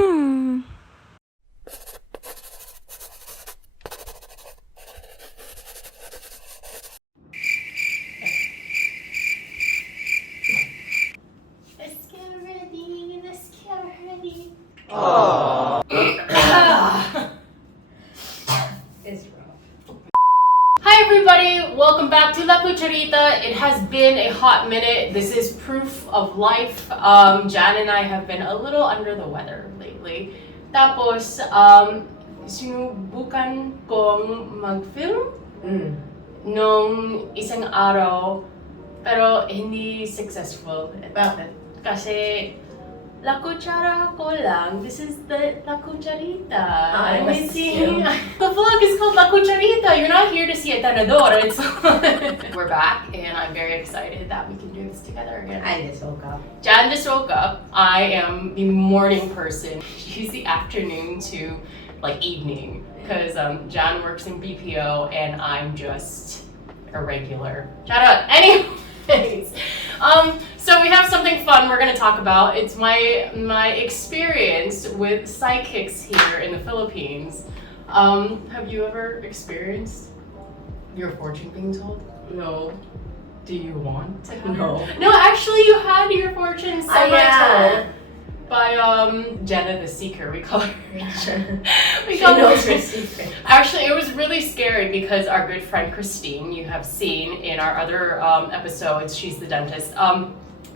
Let's get ready. Let's get ready. Aww. It's rough. Hi everybody, welcome back to La Cucharita. It has been a hot minute. This is proof of life. Jan and I have been a little under the weather lately. Tapos, sinubukan kong mag-film nung isang araw, pero hindi successful. Bakit? Kasi La Cuchara ko lang. This is the La Cucharita. I I'm miss missing. you. The vlog is called La Cucharita. You're not here to see a tenedor. We're back, and I'm very excited that we can do this together again. I just woke up. Jan just woke up. I am the morning person. She's the afternoon to like evening, because Jan works in BPO and I'm just a regular. Shout out. Anyways, so we have something fun we're gonna talk about. It's my experience with psychics here in the Philippines. Have you ever experienced your fortune being told? No. Do you want to have No. No, actually you had your fortune semi-told Yeah. by Jenna the Seeker, we call her. She knows her secret. Actually, it was really scary because our good friend Christine, you have seen in our other episodes, she's the dentist.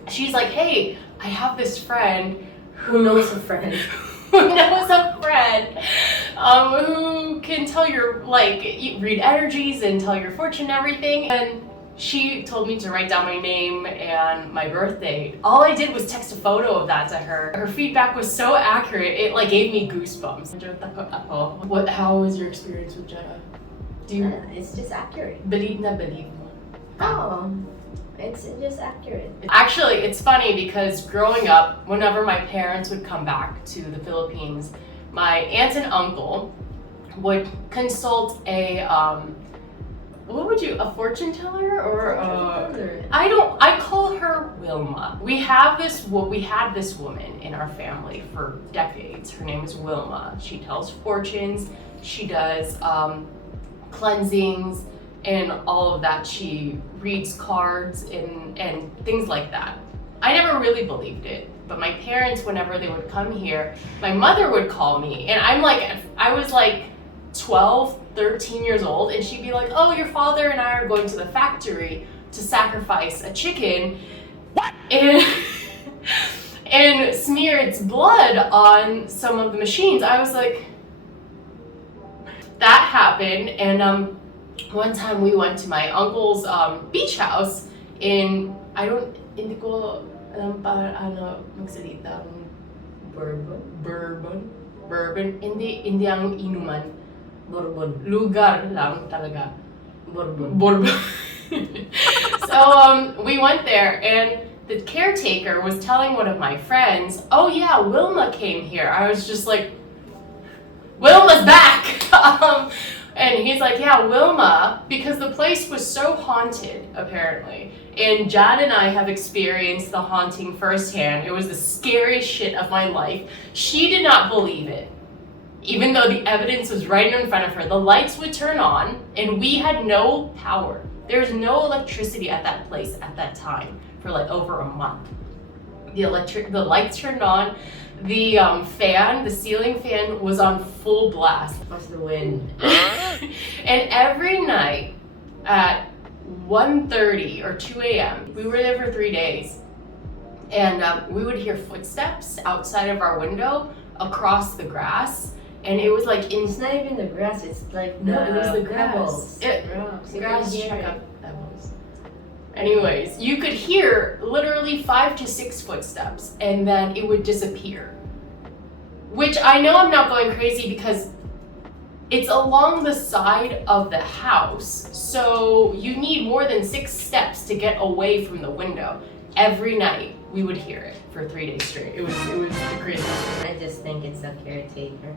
She's like, hey, I have this friend Who knows a friend? who knows a friend who can tell your, like, read energies and tell your fortune and everything. And she told me to write down my name and my birth date. All I did was text a photo of that to her. Her feedback was so accurate, it like gave me goosebumps. How was your experience with Jenna? Do you It's just accurate. believe mo? Oh. It's just accurate. Actually, it's funny because growing up, whenever my parents would come back to the Philippines, my aunt and uncle would consult a a fortune teller or I call her Wilma. We had this woman in our family for decades. Her name is Wilma. She tells fortunes, she does cleansings and all of that. She reads cards and things like that. I never really believed it, but my parents, whenever they would come here, my mother would call me, and I was like 12, 13 years old, and she'd be like, oh, your father and I are going to the factory to sacrifice a chicken and smear its blood on some of the machines. I was like, that happened. And one time we went to my uncle's beach house in, hindi ko alam pa ano magsalita. Bourbon, hindi ang inuman. Bourbon. Lugar lang talaga. Bourbon. So we went there, and the caretaker was telling one of my friends, oh yeah, Wilma came here. I was just like, Wilma's back! And he's like, yeah, Wilma, because the place was so haunted, apparently. And Jan and I have experienced the haunting firsthand. It was the scariest shit of my life. She did not believe it. Even though the evidence was right in front of her, the lights would turn on, and we had no power. There's no electricity at that place at that time for like over a month. The lights turned on, the ceiling fan was on full blast. What's the wind? And every night at 1:30 or 2 a.m., we were there for 3 days, and we would hear footsteps outside of our window across the grass. And it was like It's not even the grass, it's like no, it was the pebbles. grass. You Grass can hear check it. up pebbles. Anyways, you could hear literally 5 to 6 footsteps, and then it would disappear. Which I know I'm not going crazy because it's along the side of the house, so you need more than 6 steps to get away from the window. Every night we would hear it for 3 days straight. It was the craziest. I just think it's a caretaker.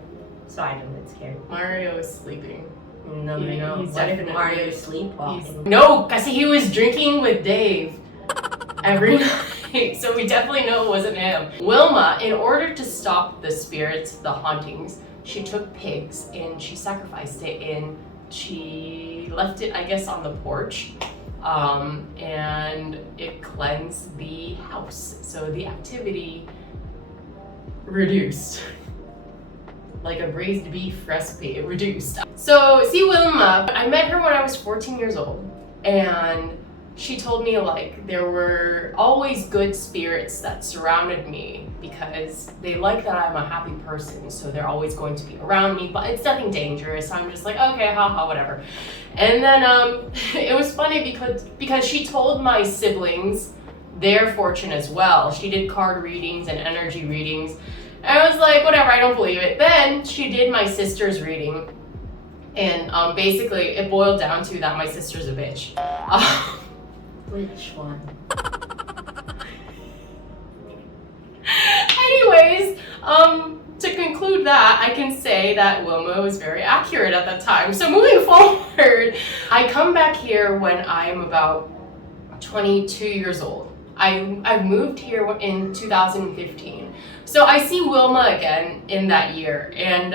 So I don't get scared. Mario is sleeping. No. He's What if definitely- Mario's sleepwalking? No, because he was drinking with Dave every night. So we definitely know it wasn't him. Wilma, in order to stop the spirits, the hauntings, she took pigs and she sacrificed it and she left it, I guess, on the porch. And it cleansed the house. So the activity reduced. Like a braised beef recipe, it reduced. So, see Wilma, I met her when I was 14 years old, and she told me like there were always good spirits that surrounded me because they like that I'm a happy person, so they're always going to be around me, but it's nothing dangerous. So I'm just like, okay, haha, whatever. And then it was funny because she told my siblings their fortune as well. She did card readings and energy readings. And I was like, whatever, I don't believe it. Then she did my sister's reading, and basically it boiled down to that my sister's a bitch. Which one? Anyways, to conclude that, I can say that Wilma was very accurate at that time. So moving forward, I come back here when I'm about 22 years old. I moved here in 2015. So I see Wilma again in that year, and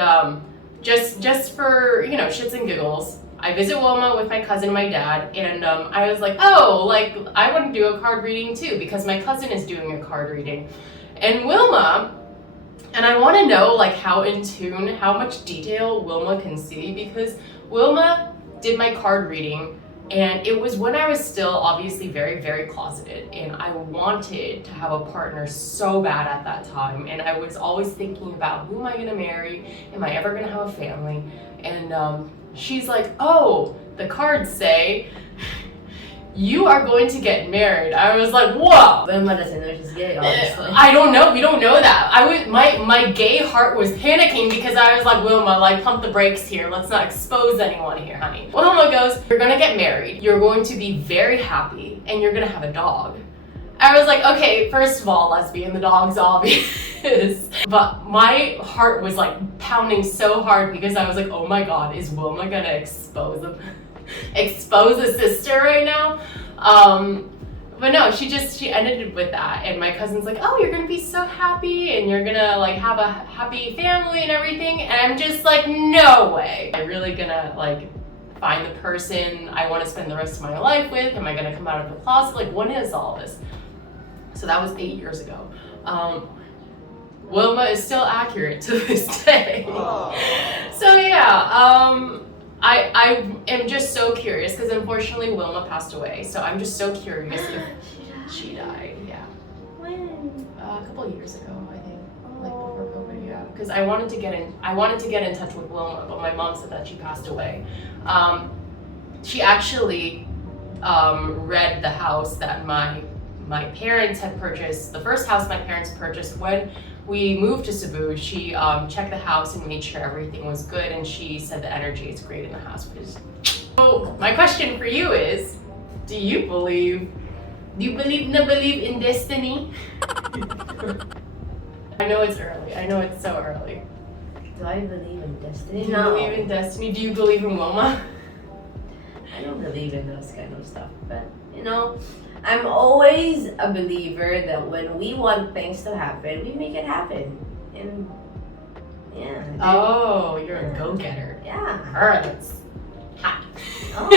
just for, you know, shits and giggles, I visit Wilma with my cousin and my dad, and I was like, oh, like, I want to do a card reading too, because my cousin is doing a card reading. And Wilma, and I want to know, like, how in tune, how much detail Wilma can see, because Wilma did my card reading, and it was when I was still obviously very, very closeted, and I wanted to have a partner so bad at that time, and I was always thinking about, who am I going to marry? Am I ever going to have a family? And she's like, oh, the cards say you are going to get married. I was like, whoa. Wilma doesn't know she's gay, obviously. I don't know. We don't know that. My gay heart was panicking because I was like, Wilma, like, pump the brakes here. Let's not expose anyone here, honey. Wilma goes, you're gonna get married. You're going to be very happy, and you're gonna have a dog. I was like, okay, first of all, lesbian, the dog's obvious. But my heart was like pounding so hard because I was like, oh my God, is Wilma gonna expose a sister right now? But no, she ended with that, and my cousin's like, oh, you're gonna be so happy and you're gonna like have a happy family and everything, and I'm just like, no way. I'm really gonna like find the person I want to spend the rest of my life with. Am I gonna come out of the closet? Like, when is all this? So that was 8 years ago. Wilma is still accurate to this day. So yeah, I am just so curious because unfortunately Wilma passed away. So I'm just so curious if she died. Yeah. When? A couple of years ago, I think, like before COVID. Yeah. Because I wanted to get in touch with Wilma, but my mom said that she passed away. She actually read the house that my parents had purchased. The first house my parents purchased when we moved to Cebu. She checked the house and made sure everything was good, and she said the energy is great in the house. So my question for you is, do you believe in destiny? I know it's early. I know it's so early. Do I believe in destiny? Do you believe in destiny? Do you believe in Wilma? I don't believe in those kind of stuff, but you know, I'm always a believer that when we want things to happen, we make it happen. And yeah. Oh, you're a go-getter. Yeah. Alright, that's hot. Oh.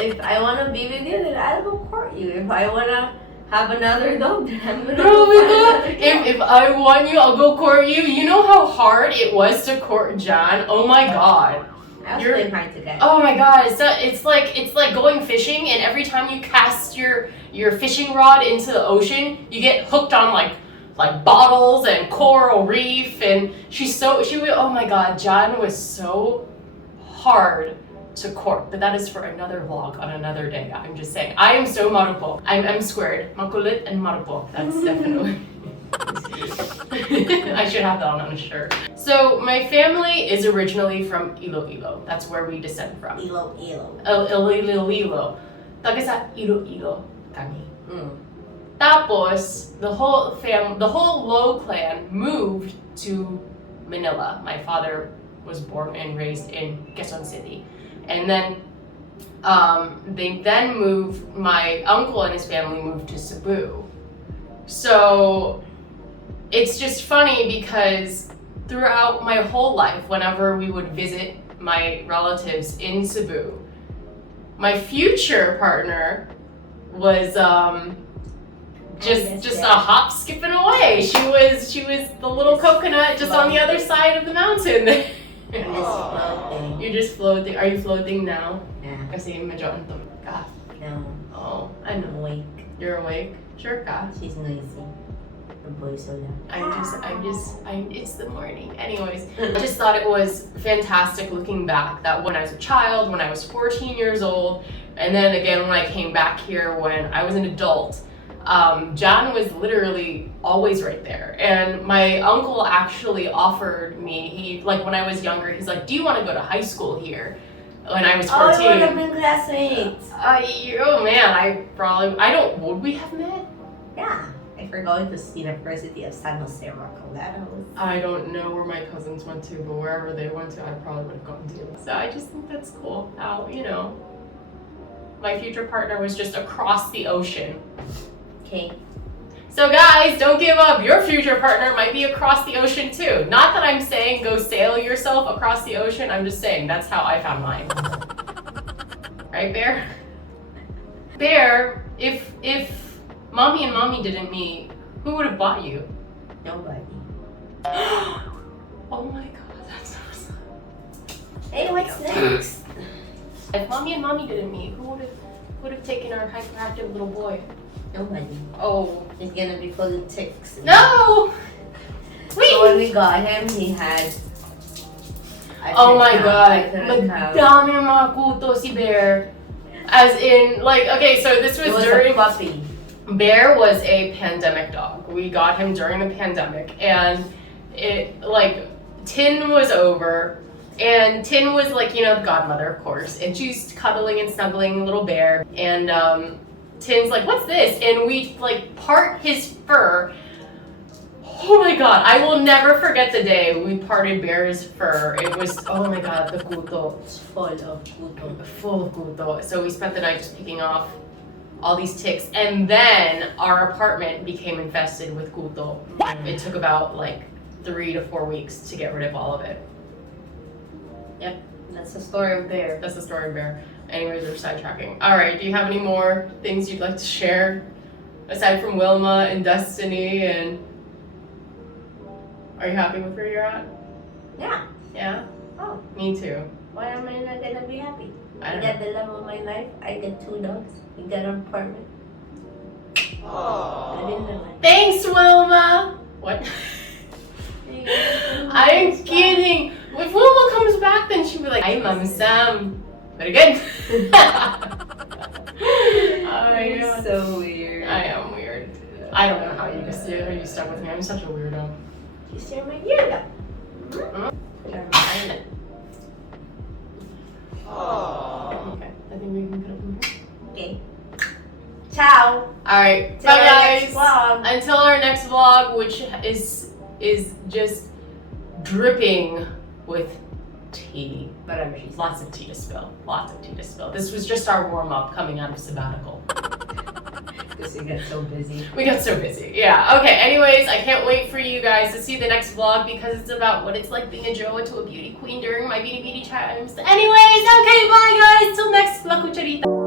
If I want to be with you, then I'll go court you. If I want to have another dog, then I'm going to Oh my go God. If I want you, I'll go court you. You know how hard it was to court John? Oh my God. I was playing hard to get. Oh my God, it's like going fishing, and every time you cast your fishing rod into the ocean, you get hooked on like bottles and coral reef, and oh my God, John was so hard to court, but that is for another vlog on another day. I'm just saying, I am so marupok. I'm squared, makulit and marupok. That's definitely. I should have that on a shirt. So my family is originally from Iloilo. That's where we descend from. Iloilo. Iloilo. Taga sa Iloilo kami. Tapos the whole Lo clan moved to Manila. My father was born and raised in Quezon City, and then they then moved. My uncle and his family moved to Cebu. So it's just funny because throughout my whole life, whenever we would visit my relatives in Cebu, my future partner was just a hop skipping away. She was the little coconut just on the other side of the mountain. You're just floating. Are you floating now? Yeah. Kasi medyo antok ka. No. Oh, I know. I'm awake. You're awake? Sure ka. She's noisy. The boys so loud. It's the morning. Anyways, I just thought it was fantastic looking back that when I was a child, when I was 14 years old, and then again when I came back here when I was an adult, John was literally always right there. And my uncle actually offered me, when I was younger, he's like, do you want to go to high school here? When I was 14. Oh, you would have been classmates. Would we have met? Yeah. If we're going to the University of San Jose Rocolados. I don't know where my cousins went to, but wherever they went to, I probably would have gone to. So I just think that's cool how, my future partner was just across the ocean. Okay. So guys, don't give up. Your future partner might be across the ocean too. Not that I'm saying go sail yourself across the ocean. I'm just saying that's how I found mine. Right, Bear? Bear, if Mommy and Mommy didn't meet, who would have bought you? Nobody. Oh my god, that's awesome. Hey, what's next? If Mommy and Mommy didn't meet, who would have taken our hyperactive little boy? Nobody. Oh. He's gonna be full of ticks. No! Sweet! So when we got him, he had... Oh my god. Madami ang mga kuto si Bear. As in, okay, so this was during... a puppy. Bear was a pandemic dog. We got him during the pandemic, and Tin was over, and Tin was the godmother, of course, and she's cuddling and snuggling little Bear, and Tin's like, what's this? And we part his fur. Oh my god, I will never forget the day we parted Bear's fur. It was, oh my god, the kuto. It's full of kuto. Full of kuto. So we spent the night just picking off all these ticks, and then our apartment became infested with kuto. It took about 3 to 4 weeks to get rid of all of it. Yep, that's the story of Bear. That's the story of Bear. Anyways, we're sidetracking. Alright, do you have any more things you'd like to share? Aside from Wilma and Destiny, and... Are you happy with where you're at? Yeah. Yeah? Oh, Me too. why am I not gonna be happy? I I don't got the love of my life. I got 2 dogs. We got an apartment. I didn't know it. Thanks, Wilma! What? I'm kidding! If Wilma comes back, then she'll be like, hi, Mom Sam. Very good. You're so weird. I am weird. I don't know how you stuck with me. I'm such a weirdo. You share my weirdo. Okay, I think we can put it in here. Okay. Ciao. Alright, Till bye our next guys. vlog. Until our next vlog, which is just dripping with tea. Whatever she said. Lots of tea to spill. Lots of tea to spill. This was just our warm-up coming out of sabbatical. Because we got so busy. We got so busy. Yeah. Okay, anyways, I can't wait for you guys to see the next vlog because it's about what it's like being a Joa to a beauty queen during my beauty times. Anyways, okay, bye guys. Till next vlog, cucharita.